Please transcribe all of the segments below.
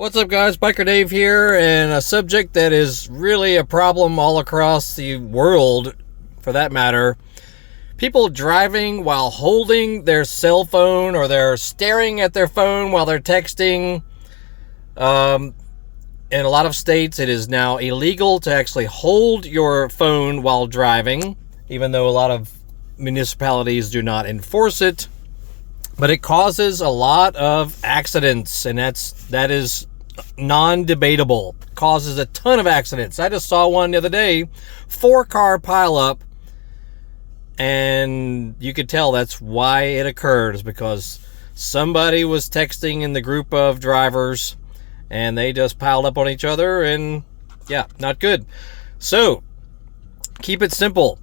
What's up, guys? Biker Dave here, and a subject that is really a problem all across the world, for that matter. People driving while holding their cell phone, or they're staring at their phone while they're texting. In a lot of states, it is now illegal to actually hold your phone while driving, even though a lot of municipalities do not enforce it. But it causes a lot of accidents, and that is non-debatable. Causes a ton of accidents. I just saw one the other day, 4-car pileup, and you could tell that's why it occurred, is because somebody was texting in the group of drivers, and they just piled up on each other, and yeah, not good. So, keep it simple.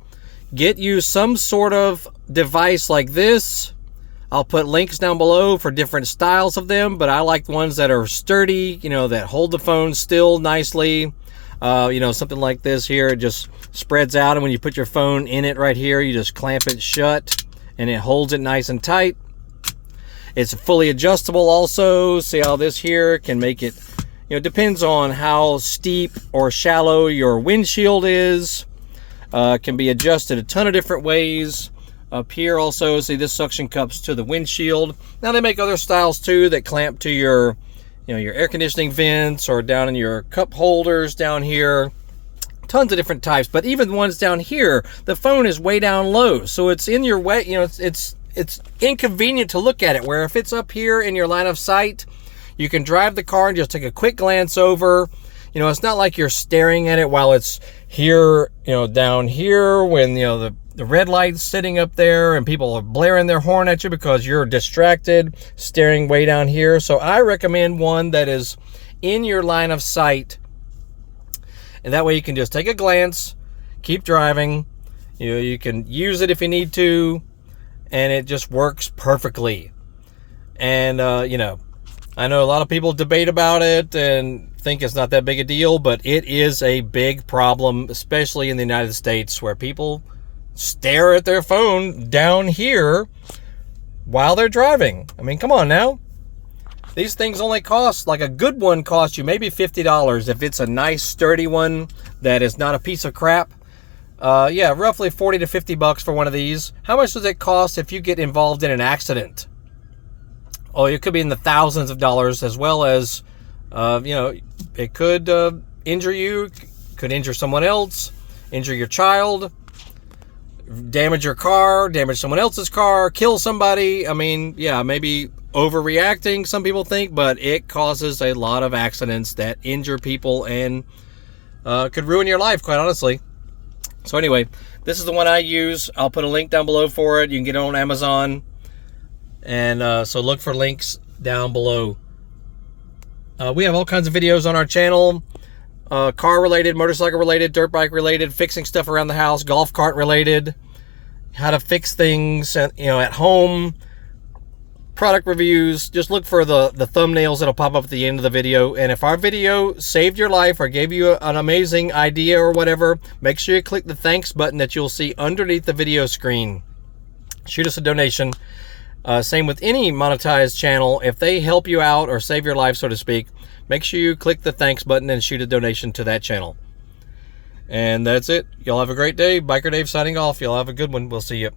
Get you some sort of device like this. I'll put links down below for different styles of them, but I like ones that are sturdy, that hold the phone still nicely. Something like this here, it just spreads out, and when you put your phone in it right here, you just clamp it shut, and it holds it nice and tight. It's fully adjustable also. See how this here can make it, depends on how steep or shallow your windshield is. Can be adjusted a ton of different ways. Up here also, see, this suction cups to the windshield. Now they make other styles too that clamp to your air conditioning vents, or down in your cup holders down here. Tons of different types, but even the ones down here, the phone is way down low, so it's in your way. It's inconvenient to look at it, where if it's up here in your line of sight, you can drive the car and just take a quick glance over. It's not like you're staring at it while it's here, down here, when the red light's sitting up there and people are blaring their horn at you because you're distracted, staring way down here. So I recommend one that is in your line of sight, and that way you can just take a glance, keep driving. You can use it if you need to, and it just works perfectly. And I know a lot of people debate about it and think it's not that big a deal, but it is a big problem, especially in the United States, where people stare at their phone down here while they're driving. I mean, come on now. These things only cost, like a good one costs you maybe $50 if it's a nice sturdy one that is not a piece of crap. Roughly 40 to 50 bucks for one of these. How much does it cost if you get involved in an accident? Oh, it could be in the thousands of dollars, as well as it could injure you, could injure someone else, injure your child, damage your car, damage someone else's car, kill somebody. I mean, yeah, maybe overreacting, some people think, but it causes a lot of accidents that injure people and could ruin your life, quite honestly. So anyway, this is the one I use. I'll put a link down below for it. You can get it on Amazon. And so look for links down below. We have all kinds of videos on our channel. Car related, motorcycle related, dirt bike related, fixing stuff around the house, golf cart related, how to fix things at home, product reviews. Just look for the thumbnails that'll pop up at the end of the video. And if our video saved your life or gave you an amazing idea or whatever, make sure you click the thanks button that you'll see underneath the video screen. Shoot us a donation. Same with any monetized channel. If they help you out or save your life, so to speak, make sure you click the thanks button and shoot a donation to that channel. And that's it. Y'all have a great day. Biker Dave signing off. Y'all have a good one. We'll see you.